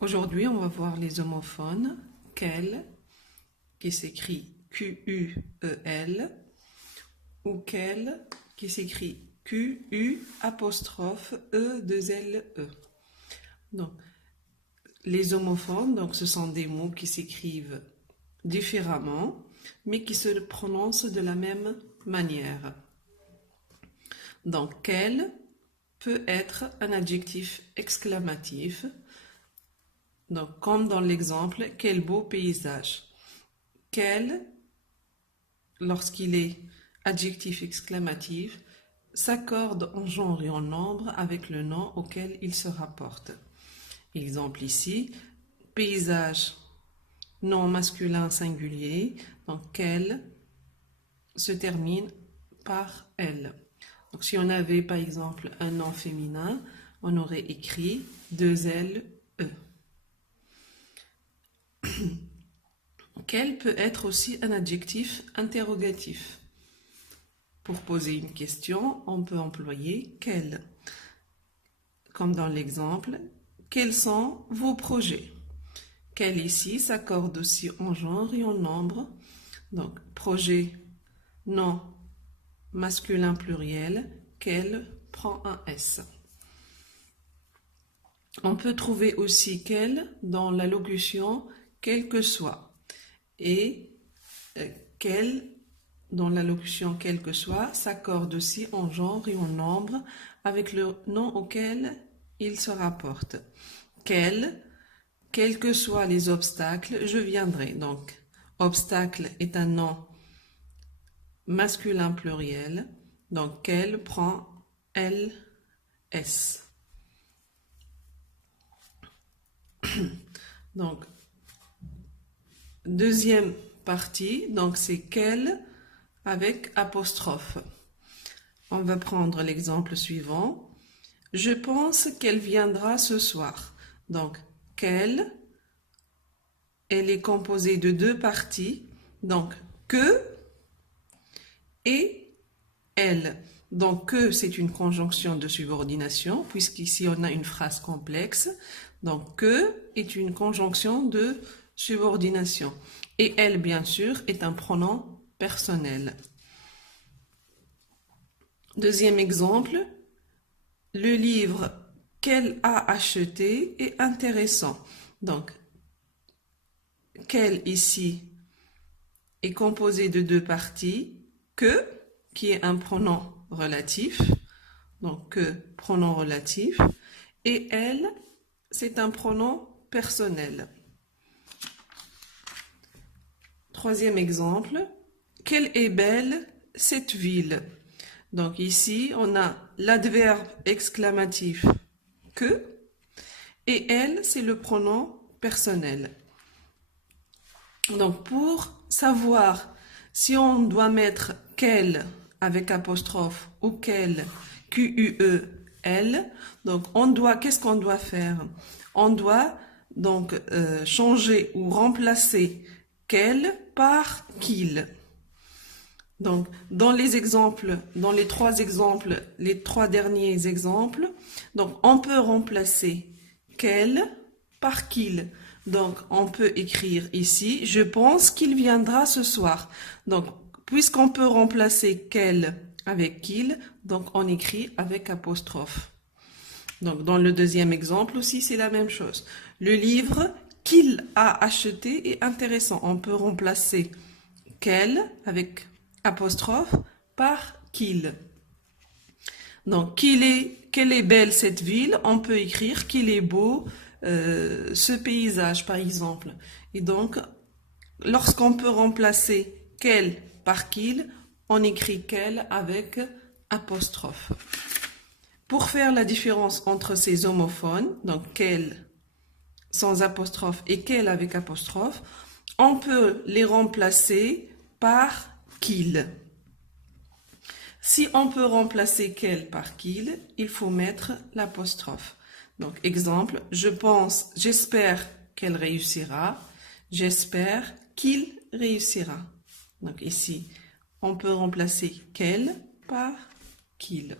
Aujourd'hui, on va voir les homophones quel, qui s'écrit Q-U-E-L, ou quel, qui s'écrit Q-U apostrophe E-2-L-E. Donc, les homophones, donc, ce sont des mots qui s'écrivent différemment, mais qui se prononcent de la même manière. Donc, quel peut être un adjectif exclamatif. Donc, comme dans l'exemple, quel beau paysage. Quel, lorsqu'il est adjectif exclamatif, s'accorde en genre et en nombre avec le nom auquel il se rapporte. Exemple ici, paysage, nom masculin singulier, donc quel se termine par elle. Donc si on avait par exemple un nom féminin, on aurait écrit 2L-E. Quel peut être aussi un adjectif interrogatif. Pour poser une question, on peut employer quel. Comme dans l'exemple, quels sont vos projets? Quel ici s'accorde aussi en genre et en nombre. Donc, projet, nom masculin pluriel, quel prend un S. On peut trouver aussi quel dans la locution quel que soit. Et quel dans la locution quel que soit s'accorde aussi en genre et en nombre avec le nom auquel il se rapporte. Quels que soient les obstacles, je viendrai. Donc, obstacle est un nom masculin pluriel. Donc, quel prend LS. Donc, deuxième partie, donc c'est quel avec apostrophe. On va prendre l'exemple suivant. Je pense qu'elle viendra ce soir. Donc, quelle, elle est composée de deux parties. Donc, que et elle. Donc, que, c'est une conjonction de subordination, puisqu'ici, on a une phrase complexe. Donc, que est une conjonction de subordination. Et elle, bien sûr, est un pronom personnel. Deuxième exemple, le livre qu'elle a acheté est intéressant. Donc, qu'elle ici est composé de deux parties, que, qui est un pronom relatif, donc que, pronom relatif, et elle, c'est un pronom personnel. Troisième exemple, quelle est belle cette ville. Donc ici, on a l'adverbe exclamatif que, et elle, c'est le pronom personnel. Donc pour savoir si on doit mettre quel avec apostrophe ou quel, Q-U-E-L, donc qu'est-ce qu'on doit faire? On doit donc changer ou remplacer quel par qu'il. Donc, dans les exemples, dans les trois exemples, les trois derniers exemples, donc on peut remplacer quel par qu'il. Donc, on peut écrire ici, je pense qu'il viendra ce soir. Donc, puisqu'on peut remplacer quel avec qu'il, donc on écrit avec apostrophe. Donc, dans le deuxième exemple aussi, c'est la même chose. Le livre qu'il a acheté est intéressant. On peut remplacer quel avec apostrophe par qu'il. Donc, quelle est belle cette ville, on peut écrire qu'il est beau ce paysage, par exemple. Et donc, lorsqu'on peut remplacer quel par qu'il, on écrit quel avec apostrophe. Pour faire la différence entre ces homophones, donc quel sans apostrophe et quel avec apostrophe, on peut les remplacer par qu'il. Si on peut remplacer quel par qu'il, il faut mettre l'apostrophe. Donc, exemple, je pense, j'espère qu'elle réussira, j'espère qu'il réussira. Donc ici, on peut remplacer quel par qu'il.